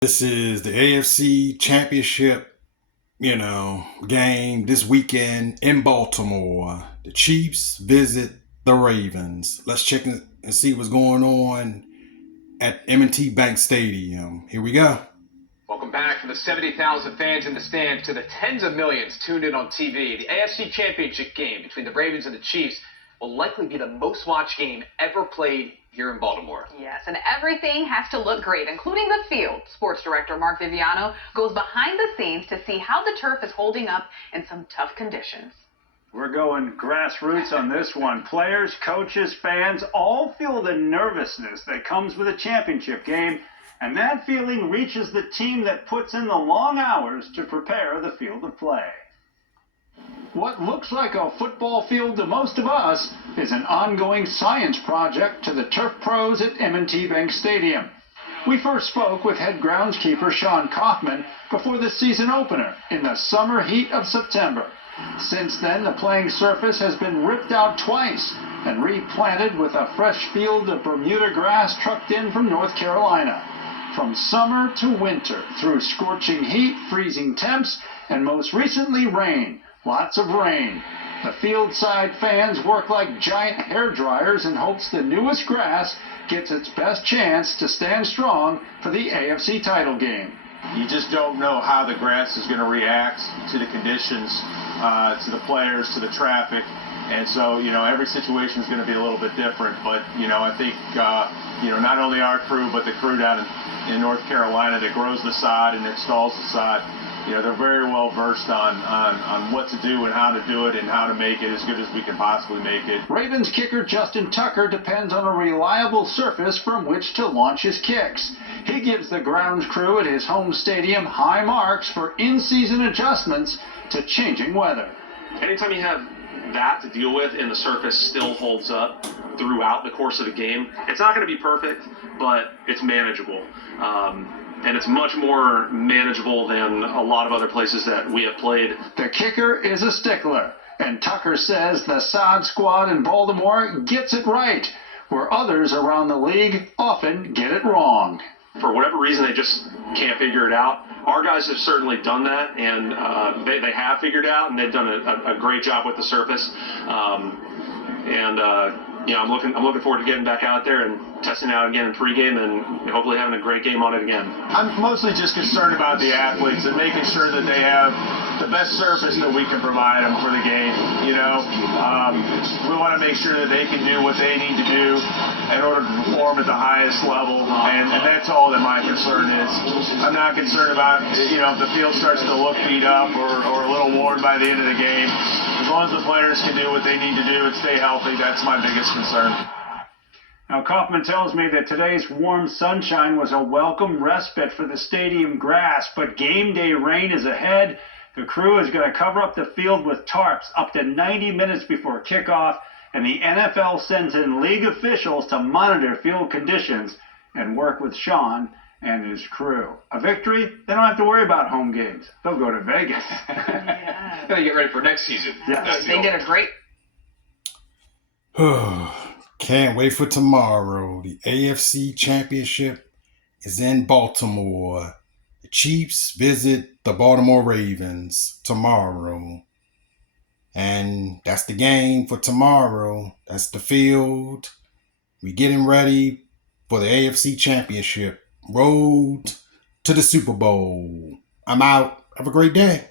This is the AFC Championship, game this weekend in Baltimore. The Chiefs visit the Ravens. Let's check and see what's going on at M&T Bank Stadium. Here we go. Welcome back from the 70,000 fans in the stands to the tens of millions tuned in on TV. The AFC Championship game between the Ravens and the Chiefs will likely be the most watched game ever played here in Baltimore. Yes, and everything has to look great, including the field. Sports director Mark Viviano goes behind the scenes to see how the turf is holding up in some tough conditions. We're going grassroots on this one. Players, coaches, fans all feel the nervousness that comes with a championship game, and that feeling reaches the team that puts in the long hours to prepare the field of play. What looks like a football field to most of us is an ongoing science project to the turf pros at M&T Bank Stadium. We first spoke with head groundskeeper Sean Kaufman before the season opener in the summer heat of September. Since then, the playing surface has been ripped out twice and replanted with a fresh field of Bermuda grass trucked in from North Carolina. From summer to winter, through scorching heat, freezing temps, and most recently rain. Lots of rain. The field side fans work like giant hair dryers in hopes the newest grass gets its best chance to stand strong for the AFC title game. You just don't know how the grass is going to react to the conditions, to the players, to the traffic. And so, every situation is going to be a little bit different. But, I think, not only our crew, but the crew down in North Carolina that grows the sod and installs the sod, they're very well versed on what to do and how to do it and how to make it as good as we can possibly make it. Ravens kicker Justin Tucker depends on a reliable surface from which to launch his kicks. He gives the grounds crew at his home stadium high marks for in-season adjustments to changing weather. Anytime you have that to deal with and the surface still holds up throughout the course of the game, it's not going to be perfect, but it's manageable. And it's much more manageable than a lot of other places that we have played. The kicker is a stickler, and Tucker says the sod squad in Baltimore gets it right, where others around the league often get it wrong. For whatever reason, they just can't figure it out. Our guys have certainly done that, and they have figured it out, and they've done a great job with the surface. I'm looking forward to getting back out there and testing it out again in pregame and hopefully having a great game on it again. I'm mostly just concerned about the athletes and making sure that they have the best surface that we can provide them for the game. We want to make sure that they can do what they need to do in order to perform at the highest level, and that's all that my concern is. I'm not concerned about, if the field starts to look beat up or a little worn by the end of the game. As long as the players can do what they need to do and stay healthy, that's my biggest concern. Now, Kaufman tells me that today's warm sunshine was a welcome respite for the stadium grass, but game day rain is ahead. The crew is going to cover up the field with tarps up to 90 minutes before kickoff, and the NFL sends in league officials to monitor field conditions and work with Sean and his crew. A victory, they don't have to worry about home games. They'll go to Vegas. Yeah. Gotta get ready for next season. Yeah. They did a great. Can't wait for tomorrow. The AFC Championship is in Baltimore. The Chiefs visit the Baltimore Ravens tomorrow. And that's the game for tomorrow. That's the field. We're getting ready for the AFC Championship. Road to the Super Bowl. I'm out. Have a great day.